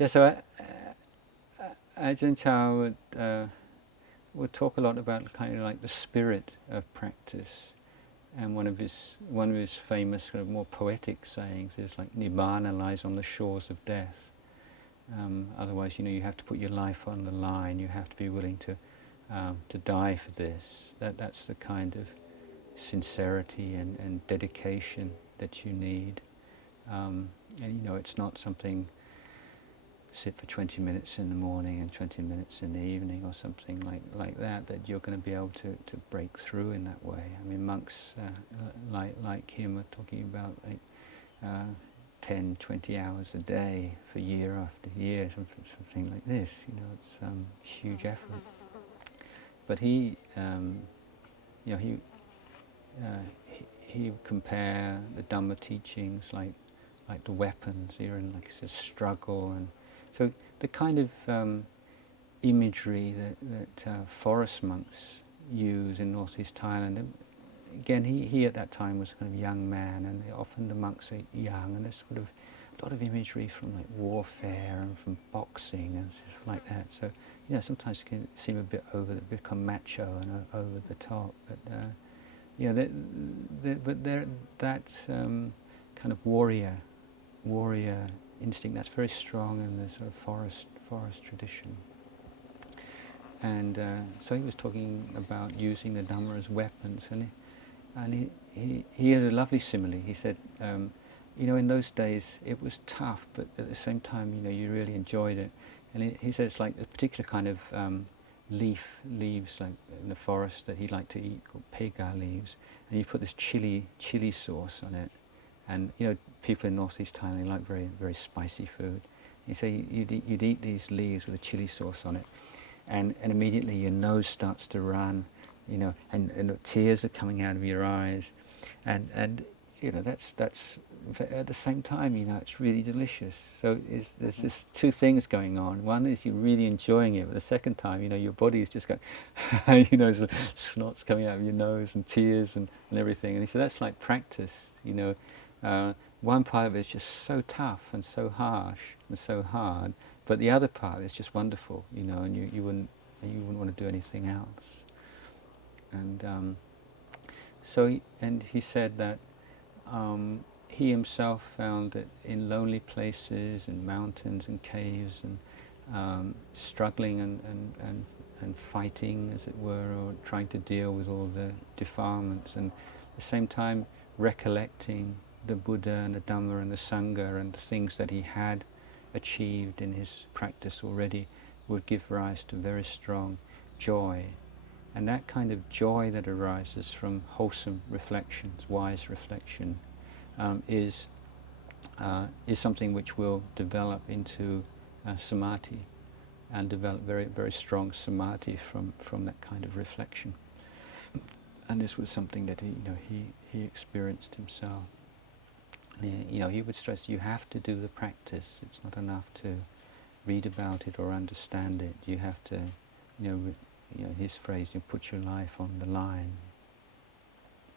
Yeah, so Ajahn Chah would talk a lot about kind of like the spirit of practice, and one of his famous kind of more poetic sayings is like Nibbana lies on the shores of death. Otherwise, you have to put your life on the line. You have to be willing to die for this. That's the kind of sincerity and dedication that you need. And it's not something, sit for 20 minutes in the morning and 20 minutes in the evening or something like that you're going to be able to break through in that way. I mean, monks like him are talking about 10, 20 hours a day for year after year, something like this. It's huge effort. But he would compare the Dhamma teachings like the weapons. You're in like a struggle, and so the kind of imagery that forest monks use in northeast Thailand. Again, he at that time was kind of a young man, and often the monks are young, and there's sort of a lot of imagery from like warfare and from boxing and stuff like that. So sometimes it can seem a bit become macho and over the top, but that kind of warrior instinct, that's very strong in the sort of forest tradition. And so he was talking about using the Dhamma as weapons, and he had a lovely simile. He said, in those days it was tough, but at the same time, you really enjoyed it. And he said it's like a particular kind of leaves like in the forest that he liked to eat, called pega leaves, and you put this chili sauce on it. And people in northeast Thailand like very, very spicy food. You say you'd eat these leaves with a chili sauce on it, and immediately your nose starts to run, and the tears are coming out of your eyes, and that's at the same time, it's really delicious. So there's this two things going on. One is you're really enjoying it, but the second time, your body is just going, snot's coming out of your nose and tears and everything. And he said that's like practice. One part of it is just so tough and so harsh and so hard, but the other part is just wonderful, and you wouldn't want to do anything else. And he said that he himself found that in lonely places and mountains and caves and struggling and fighting, as it were, or trying to deal with all the defilements, and at the same time recollecting the Buddha and the Dhamma and the Sangha and the things that he had achieved in his practice already, would give rise to very strong joy. And that kind of joy that arises from wholesome reflections, wise reflection, is something which will develop into samadhi, and develop very, very strong samadhi from that kind of reflection. And this was something that he experienced himself. He would stress, you have to do the practice. It's not enough to read about it or understand it. You have to, his phrase, you put your life on the line.